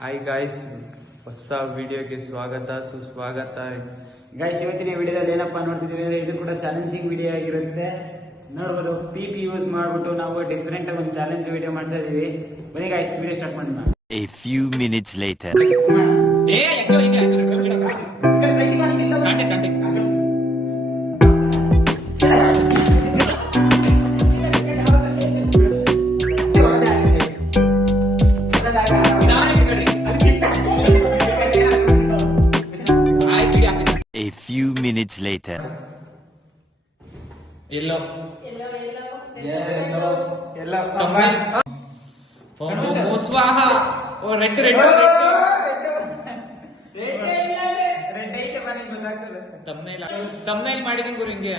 Hi guys, ಹೊಸ ವಿಡಿಯೋಗೆ ಸ್ವಾಗತ ಸುಸ್ವಾಗತ. ಗೈಸ್, ಇವತ್ತಿನ ವಿಡಿಯೋದಲ್ಲಿ ಏನಪ್ಪಾ ನೋಡ್ತಿದೀವಿ ಅಂದ್ರೆ ಇದು ಕೂಡ ಚಾಲೆಂಜಿಂಗ್ ವಿಡಿಯೋ ಆಗಿರುತ್ತೆ. ನೋಡ್ಬೋದು, PP ಯೂಸ್ ಮಾಡ್ಬಿಟ್ಟು ನಾವು ಡಿಫ್ರೆಂಟ್ ಆಗಿ ಒಂದು ಚಾಲೆಂಜ್ ವಿಡಿಯೋ ಮಾಡ್ತಾ ಇದೀವಿ. ಬನ್ನಿ ಗೈಸ್, ವಿಡಿಯೋ ಸ್ಟಾರ್ಟ್ ಮಾಡೋಣ. A few minutes later. A few minutes later. ಎಲ್ಲೋ ಸ್ವಾಹ. ರೆಡ್ ರೆಡ್ ತಮ್ನೈಲ್ ಮಾಡಿದೀನಿ ಗುರು ಹಿಂಗೆ.